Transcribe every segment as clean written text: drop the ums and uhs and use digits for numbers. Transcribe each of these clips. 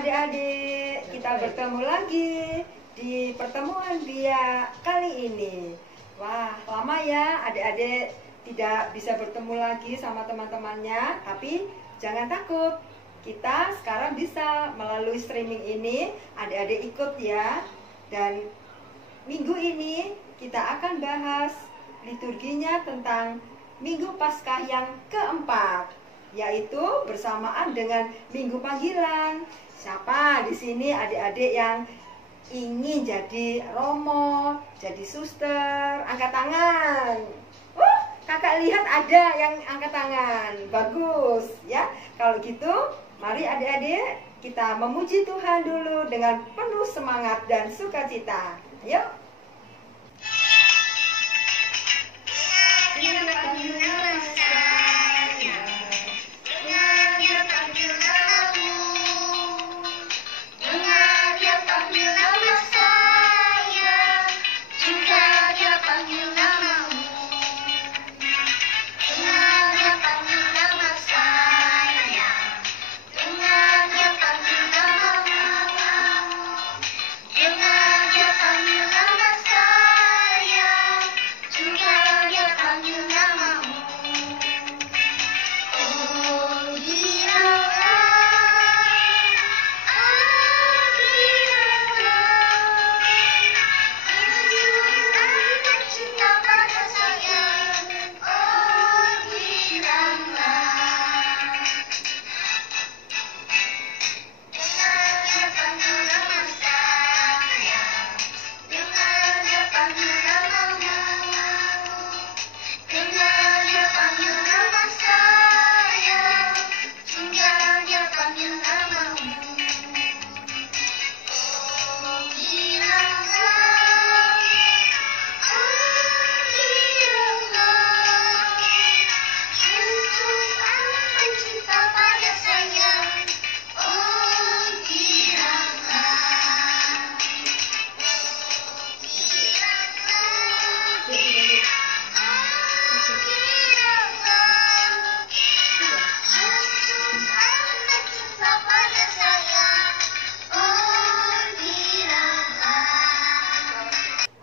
adik-adik, kita bertemu lagi di pertemuan Bia kali ini. Wah, lama ya adik-adik tidak bisa bertemu lagi sama teman-temannya. Tapi jangan takut, kita sekarang bisa melalui streaming ini. Adik-adik ikut ya. Dan minggu ini kita akan bahas liturginya tentang Minggu Paskah yang keempat, yaitu bersamaan dengan Minggu Panggilan. Siapa di sini adik-adik yang ingin jadi romo, jadi suster? Angkat tangan. Kakak lihat ada yang angkat tangan. Bagus ya. Kalau gitu, mari adik-adik kita memuji Tuhan dulu dengan penuh semangat dan sukacita. Ayo.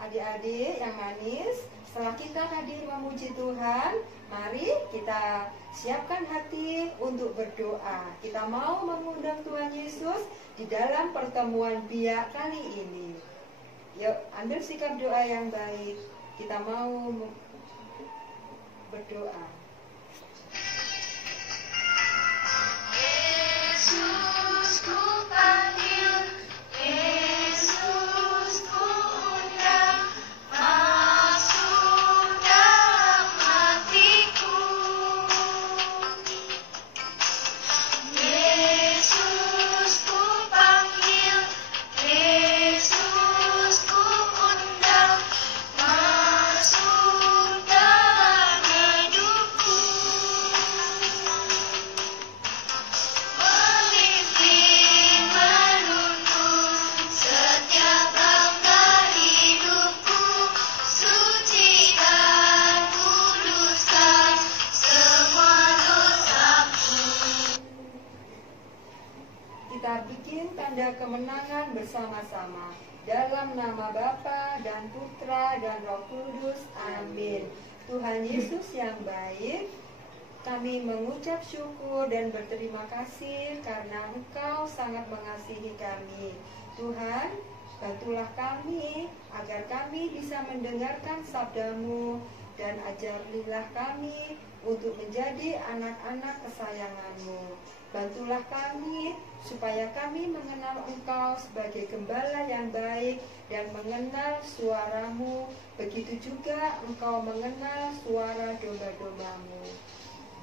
Adik-adik yang manis, setelah kita tadi memuji Tuhan, mari kita siapkan hati untuk berdoa. Kita mau mengundang Tuhan Yesus di dalam pertemuan Bia kali ini. Yuk, ambil sikap doa yang baik. Kita mau berdoa. Yesus ku panggil, Yesus ku undang, masuk dalam hatiku. Yesus ku panggil, Yesus ku undang, masuk dalam hidupku. Memimpin, menuntun setiap langkah hidupku, sucikan, kuduskan semua dosaku. Kita bikin tanda kemenangan bersama-sama. Dalam nama Bapa dan Putra dan Roh Kudus. Amin. Tuhan Yesus yang baik, kami mengucap syukur dan berterima kasih karena Engkau sangat mengasihi kami. Tuhan, bantulah kami agar kami bisa mendengarkan sabda-Mu dan ajarilah kami untuk menjadi anak-anak kesayangan-Mu. Bantulah kami supaya kami mengenal Engkau sebagai gembala yang baik dan mengenal suara-Mu. Begitu juga Engkau mengenal suara domba-domba-Mu.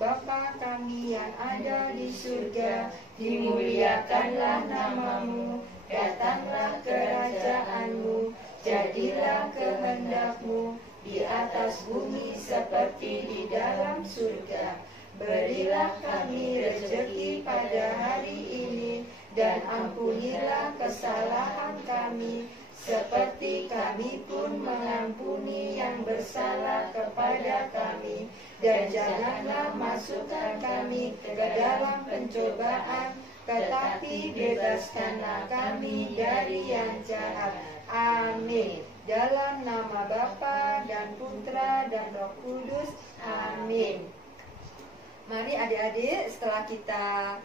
Bapa kami yang ada di surga, dimuliakanlah nama-Mu, datanglah kerajaan-Mu, jadilah kehendak-Mu di atas bumi seperti di dalam surga. Berilah kami rezeki pada hari ini, dan ampunilah kesalahan kami, seperti kami pun mengampuni yang bersalah kepada kami. Dan janganlah masukkan kami ke dalam pencobaan, tetapi bebaskanlah kami dari yang jahat. Amin. Dalam nama Bapa dan Putra dan Roh Kudus. Amin. Mari adik-adik, setelah kita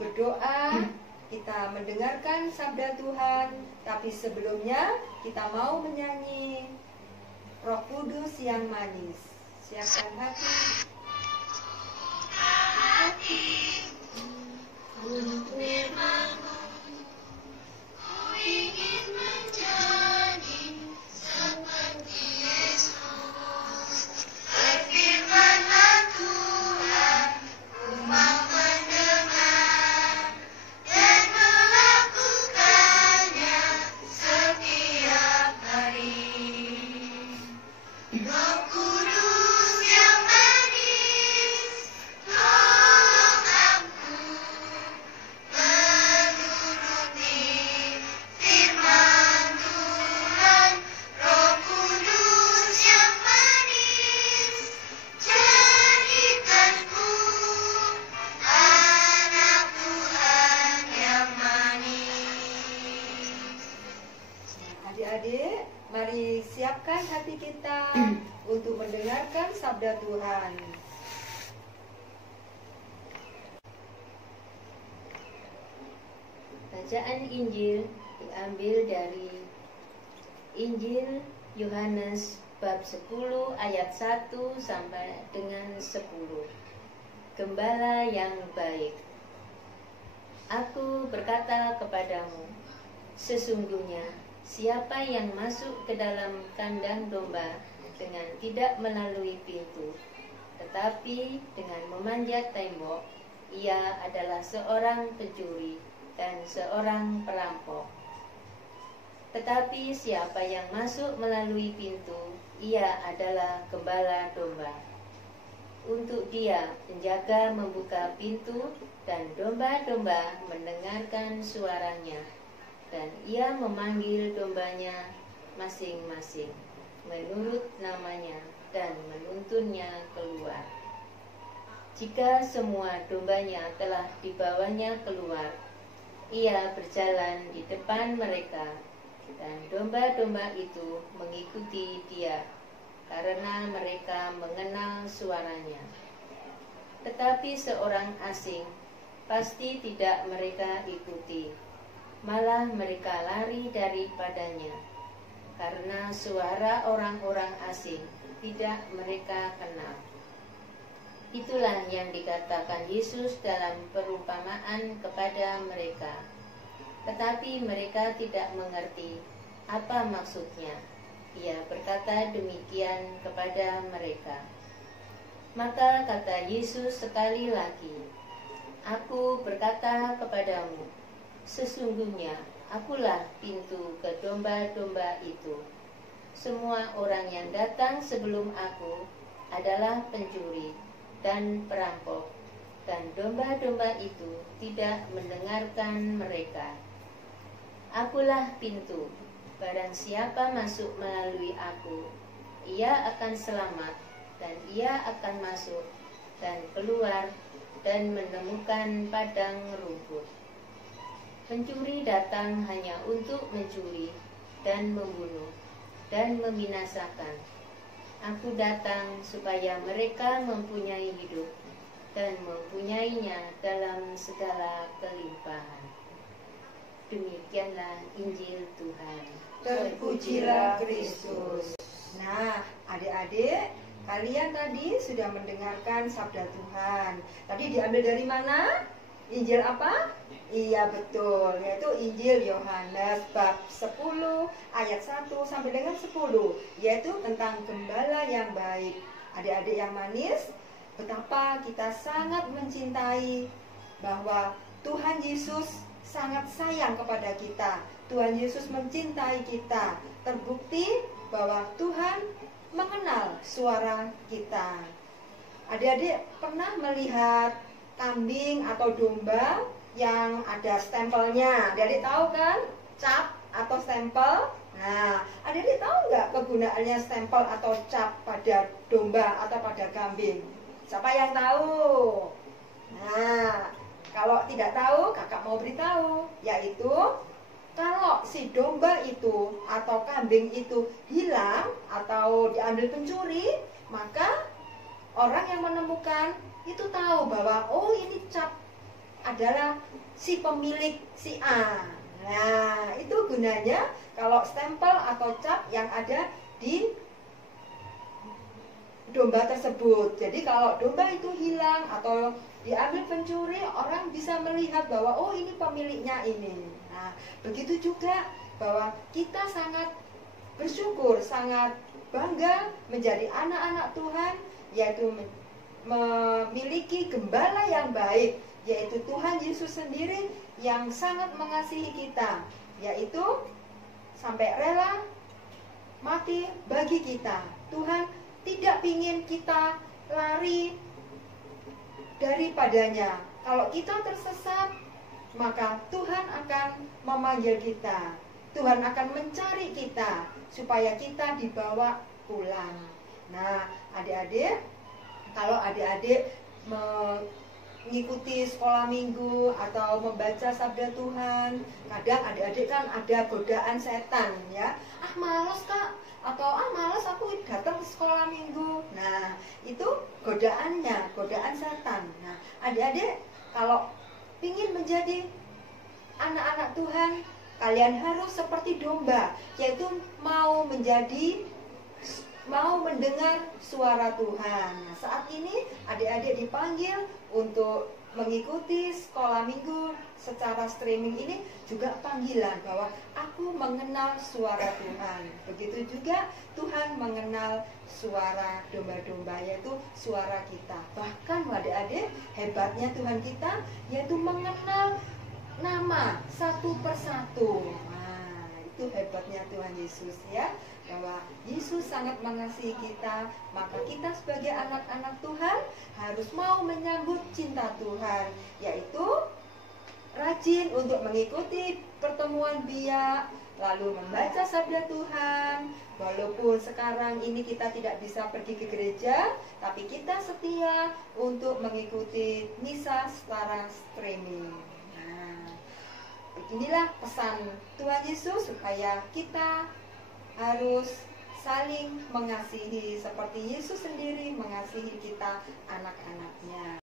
berdoa, kita mendengarkan sabda Tuhan, tapi sebelumnya kita mau menyanyi Roh Kudus yang manis. Siapkan hati. Untuk firman-Mu, ku ingin menjadi seperti Yesus. Berfirman-Lah Tuhan, ku mau mendengar dan melakukannya setiap hari. Roh Kudus yang manis, tolong aku menuruti firman Tuhan. Roh Kudus yang manis, jadikanku anak Tuhan yang manis. Adik-adik, mari siapkan hati kita untuk mendengarkan sabda Tuhan. Bacaan Injil diambil dari Injil Yohanes bab 10 ayat 1 sampai dengan 10. Gembala yang baik. Aku berkata kepadamu, sesungguhnya siapa yang masuk ke dalam kandang domba dengan tidak melalui pintu, tetapi dengan memanjat tembok, ia adalah seorang pencuri dan seorang perampok. Tetapi siapa yang masuk melalui pintu, ia adalah gembala domba. Untuk dia penjaga membuka pintu, dan domba-domba mendengarkan suaranya, dan ia memanggil dombanya masing-masing menurut namanya dan menuntunnya keluar. Jika semua dombanya telah dibawanya keluar, ia berjalan di depan mereka, dan domba-domba itu mengikuti dia, karena mereka mengenal suaranya. Tetapi seorang asing pasti tidak mereka ikuti, malah mereka lari daripadanya, karena suara orang-orang asing tidak mereka kenal. Itulah yang dikatakan Yesus dalam perumpamaan kepada mereka. Tetapi mereka tidak mengerti apa maksudnya. Ia berkata demikian kepada mereka. Maka kata Yesus sekali lagi, Aku berkata kepadamu, sesungguhnya akulah pintu ke domba-domba itu. Semua orang yang datang sebelum aku adalah pencuri dan perampok, dan domba-domba itu tidak mendengarkan mereka. Akulah pintu, barang siapa masuk melalui aku, ia akan selamat, dan ia akan masuk dan keluar dan menemukan padang rumput. Pencuri datang hanya untuk mencuri dan membunuh dan membinasakan. Aku datang supaya mereka mempunyai hidup dan mempunyainya dalam segala kelimpahan. Demikianlah Injil Tuhan. Terpujilah Kristus. Nah, adik-adik, kalian tadi sudah mendengarkan sabda Tuhan. Tadi diambil dari mana? Injil apa? Iya betul, yaitu Injil Yohanes bab 10 ayat 1 sampai dengan 10, yaitu tentang gembala yang baik. Adik-adik yang manis, betapa kita sangat mencintai bahwa Tuhan Yesus sangat sayang kepada kita. Tuhan Yesus mencintai kita. Terbukti bahwa Tuhan mengenal suara kita. Adik-adik pernah melihat kambing atau domba yang ada stempelnya? Adik-adik tahu kan? Cap atau stempel. Nah, adik-adik tahu nggak kegunaannya stempel atau cap pada domba atau pada kambing? Siapa yang tahu? Nah, Kalau tidak tahu, kakak mau beritahu, yaitu kalau si domba itu atau kambing itu hilang atau diambil pencuri, maka orang yang menemukan itu tahu bahwa oh ini cap adalah si pemilik si A. Nah, itu gunanya kalau stempel atau cap yang ada di domba tersebut. Jadi kalau domba itu hilang atau diambil pencuri, orang bisa melihat bahwa oh ini pemiliknya ini. Nah, begitu juga bahwa kita sangat bersyukur, sangat bangga menjadi anak-anak Tuhan, yaitu memiliki gembala yang baik, yaitu Tuhan Yesus sendiri yang sangat mengasihi kita, yaitu sampai rela mati bagi kita. Tuhan tidak ingin kita lari daripadanya. Kalau kita tersesat, maka Tuhan akan memanggil kita. Tuhan akan mencari kita supaya kita dibawa pulang. Nah, adik-adik, kalau adik-adik mengikuti sekolah minggu atau membaca sabda Tuhan, kadang adik-adik kan ada godaan setan ya. Ah, malas Kak, atau ah malas aku datang ke sekolah minggu. Nah, itu godaannya, godaan setan. Nah, adik-adik kalau ingin menjadi anak-anak Tuhan, kalian harus seperti domba, yaitu mau mendengar suara Tuhan. Nah, saat ini adik-adik dipanggil untuk mengikuti sekolah minggu secara streaming ini juga panggilan bahwa aku mengenal suara Tuhan. Begitu juga Tuhan mengenal suara domba-domba, yaitu suara kita. Bahkan adik-adik, hebatnya Tuhan kita yaitu mengenal nama satu persatu. Nah, itu hebatnya Tuhan Yesus ya, bahwa Yesus sangat mengasihi kita. Maka kita sebagai anak-anak Tuhan harus mau menyambut cinta Tuhan, yaitu rajin untuk mengikuti pertemuan biak, lalu membaca sabda Tuhan. Walaupun sekarang ini kita tidak bisa pergi ke gereja, tapi kita setia untuk mengikuti misa secara streaming. Nah, inilah pesan Tuhan Yesus supaya kita harus saling mengasihi seperti Yesus sendiri mengasihi kita anak-anaknya.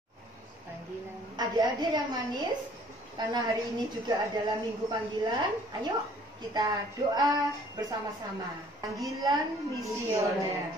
Panggilan. Adik-adik yang manis, karena hari ini juga adalah minggu panggilan, ayo kita doa bersama-sama. Panggilan misioner.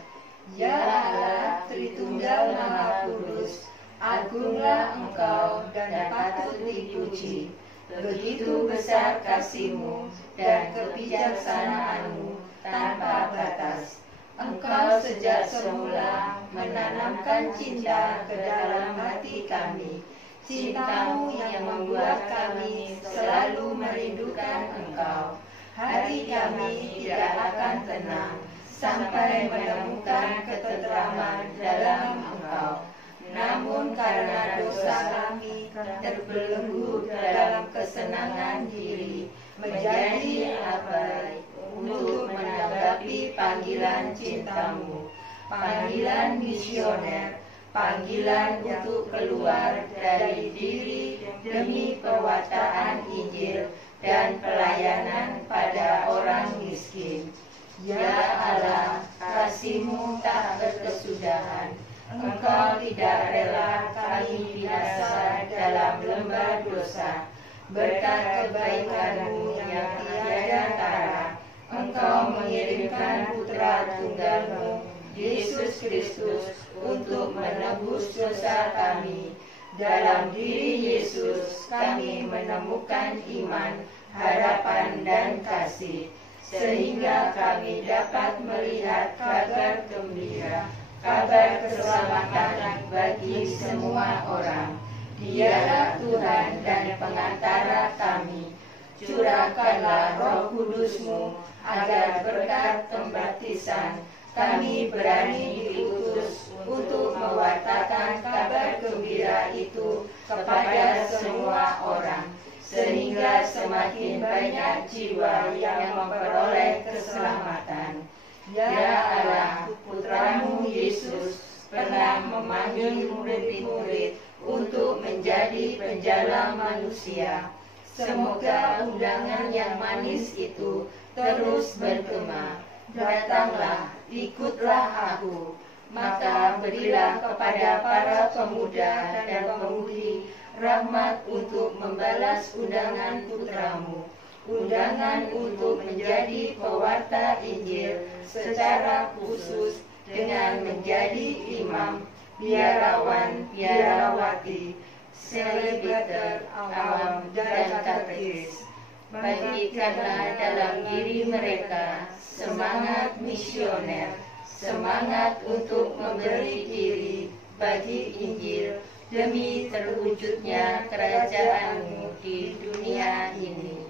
Ya Allah, Tritunggal Maha Kudus, agunglah Engkau dan patut dipuji. Begitu besar kasih-Mu dan kebijaksanaan-Mu tanpa batas. Engkau sejak semula menanamkan cinta ke dalam hati kami. Cinta-Mu yang membuat kami selalu merindukan Engkau. Hati kami tidak akan tenang sampai menemukan ketentraman dalam Engkau. Namun karena dosa kami terbelenggu dalam kesenangan diri, menjadi abai untuk menanggapi panggilan cinta-Mu. Panggilan misioner, panggilan untuk keluar dari diri demi pewartaan Injil dan pelayanan pada orang miskin. Ya Allah, kasih-Mu tak berkesudahan. Engkau tidak rela kami binasa dalam lembah dosa. Berkat kebaikan-Mu yang tiada tara, Engkau mengirimkan Putra Tunggal-Mu, Yesus Kristus, untuk menebus dosa kami. Dalam diri Yesus kami menemukan iman, harapan, dan kasih, sehingga kami dapat melihat kabar gembira, kabar keselamatan bagi semua orang. Dialah Tuhan dan pengantara kami. Curahkanlah Roh Kudus-Mu agar berkat pembaptisan kami berani diutus untuk mewartakan kabar gembira itu kepada semua orang, sehingga semakin banyak jiwa yang memperoleh keselamatan. Ya Allah, Putra-Mu Yesus, pernah memanggil murid-murid untuk menjadi penjala manusia. Semoga undangan yang manis itu terus bergema. Datanglah, ikutlah aku. Maka berilah kepada para pemuda dan pemudi rahmat untuk membalas undangan putramu. Undangan untuk menjadi pewarta Injil secara khusus dengan menjadi imam, biarawan, biarawati, selebriter, awam, dan katekis. Bagikanlah dalam diri mereka semangat misioner, semangat untuk memberi diri bagi Injil demi terwujudnya kerajaan-Mu di dunia ini.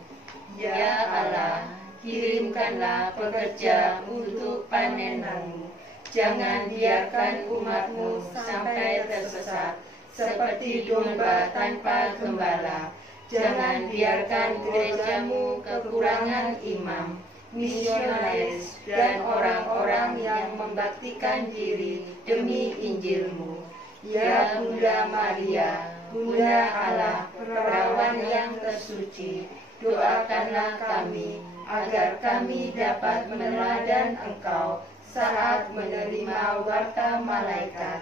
Ya Allah, kirimkanlah pekerja untuk panen-Mu. Jangan biarkan umat-Mu sampai tersesat seperti domba tanpa gembala. Jangan biarkan gereja-Mu kekurangan imam, misionaris, dan orang-orang yang membaktikan diri demi Injil-Mu. Ya Bunda Maria, Bunda Allah, perawan yang tersuci, doakanlah kami agar kami dapat meneladani Engkau saat menerima warta malaikat.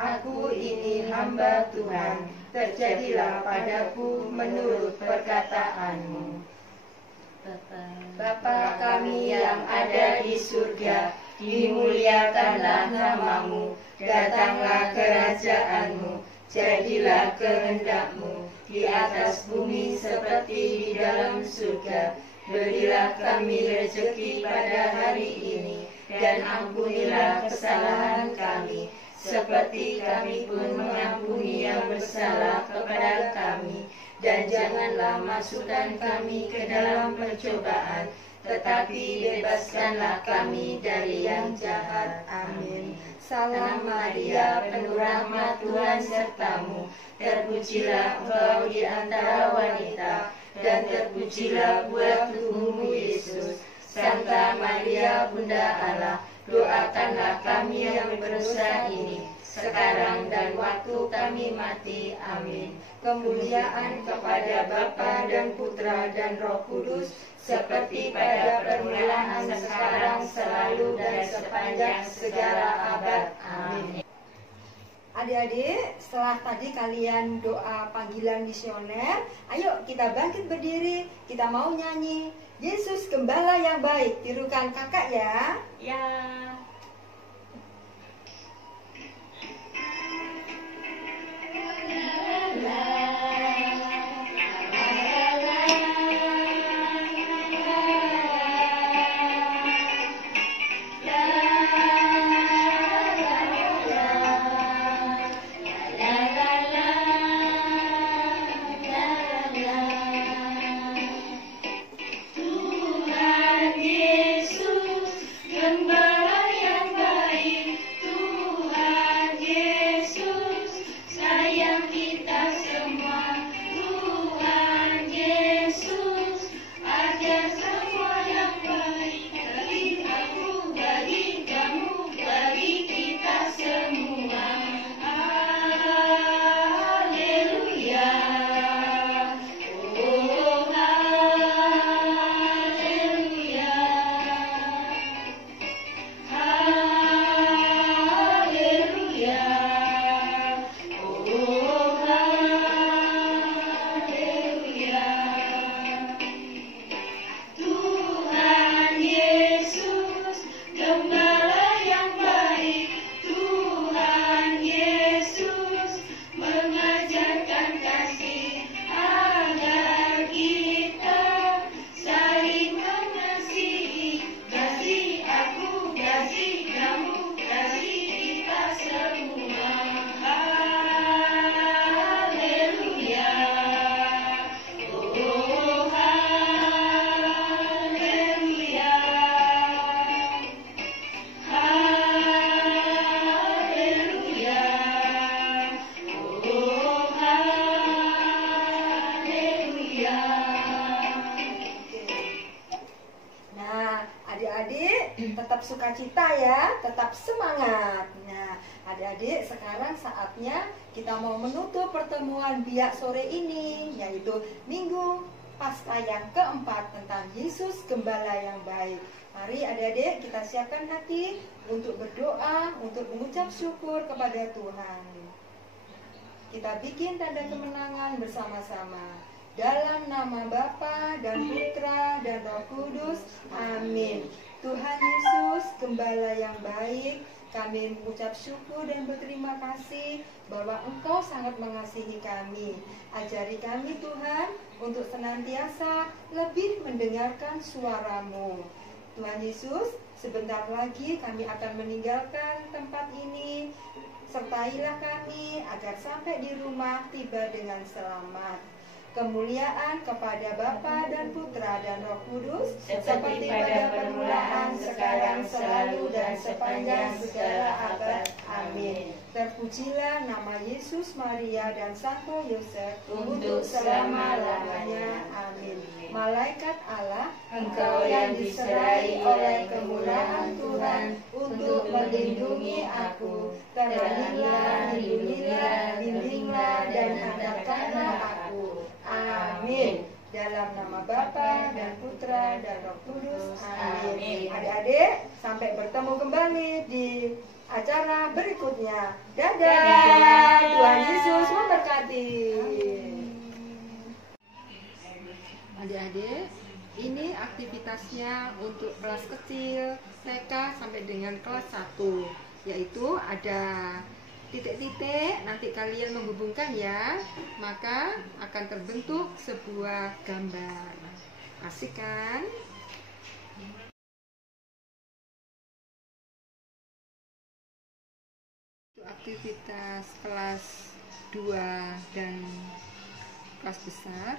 Aku ini hamba Tuhan, terjadilah padaku menurut perkataan-Mu. Bapa kami yang ada di surga, dimuliakanlah nama-Mu, datanglah kerajaan-Mu, jadilah kehendak-Mu di atas bumi seperti di dalam surga. Berilah kami rezeki pada hari ini, dan ampunilah kesalahan kami, seperti kami pun mengampuni yang bersalah kepada kami. Dan janganlah masukkan kami ke dalam pencobaan, tetapi bebaskanlah kami dari yang jahat. Amin. Salam Maria, penuh rahmat, Tuhan sertamu. Terpujilah Engkau di antara wanita, dan terpujilah buah tubuhmu Yesus. Santa Maria, Bunda Allah, doakanlah kami yang berdosa ini, sekarang dan waktu kami mati. Amin. Kemuliaan kepada Bapa dan Putra dan Roh Kudus, seperti pada permulaan, sekarang, selalu, dan sepanjang segala abad. Amin. Adik-adik, setelah tadi kalian doa panggilan misioner, ayo kita bangkit berdiri, kita mau nyanyi Yesus Gembala yang baik. Tirukan kakak ya. Ya. Tuhan Yesus, Gembala yang baik. Tuhan Yesus, sayang kita semua. Tuhan Yesus, ajar semua yang baik. Bagi aku, bagi kamu, bagi kita semua. Haleluya. Oh, haleluya. Haleluya. Oh, haleluya. Tuhan Yesus, Gembala yang baik. Tuhan Yesus, mengajarkan kasih agar kita saling mengasihi. Kasih aku, kasih kamu, kasih kita semua. Haleluya. Oh, haleluya. Haleluya. Oh, haleluya. Nah, adik-adik tetap sukacita ya, tetap semangat. Nah, Adik-adik, sekarang saatnya kita mau menutup pertemuan biak sore ini, yaitu Minggu Paskah yang keempat tentang Yesus Gembala yang baik. Mari adik-adik kita siapkan hati untuk berdoa, untuk mengucap syukur kepada Tuhan. Kita bikin tanda kemenangan bersama-sama. Dalam nama Bapa dan Putra dan Roh Kudus, amin. Tuhan Yesus, Gembala yang baik, kami mengucap syukur dan berterima kasih bahwa Engkau sangat mengasihi kami. Ajari kami Tuhan untuk senantiasa lebih mendengarkan suara-Mu. Tuhan Yesus, sebentar lagi kami akan meninggalkan tempat ini. Sertailah kami agar sampai di rumah tiba dengan selamat. Kemuliaan kepada Bapa dan Putra dan Roh Kudus, seperti pada permulaan, sekarang, selalu, dan sepanjang segala abad. Amin. Terpujilah nama Yesus, Maria, dan Santo Yosef untuk selama-lamanya. Amin. Malaikat Allah, Engkau yang diserai oleh kemurahan Tuhan untuk melindungi aku, terangilah, lindungilah, bimbinglah, dan hantarkanlah aku. Amin. Dalam nama Bapa dan Putra dan Roh Kudus. Amin. Adik-adik, sampai bertemu kembali di acara berikutnya. Dadah. Tuhan Yesus memberkati. Adik-adik, ini aktivitasnya untuk kelas kecil TK sampai dengan kelas 1, yaitu ada titik-titik, nanti kalian menghubungkan ya, maka akan terbentuk sebuah gambar. Asik kan? Untuk aktivitas kelas 2 dan kelas besar,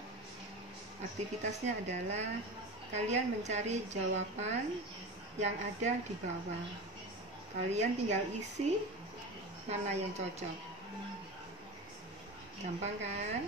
aktivitasnya adalah kalian mencari jawaban yang ada di bawah. Kalian tinggal isi mana yang cocok. Gampang kan?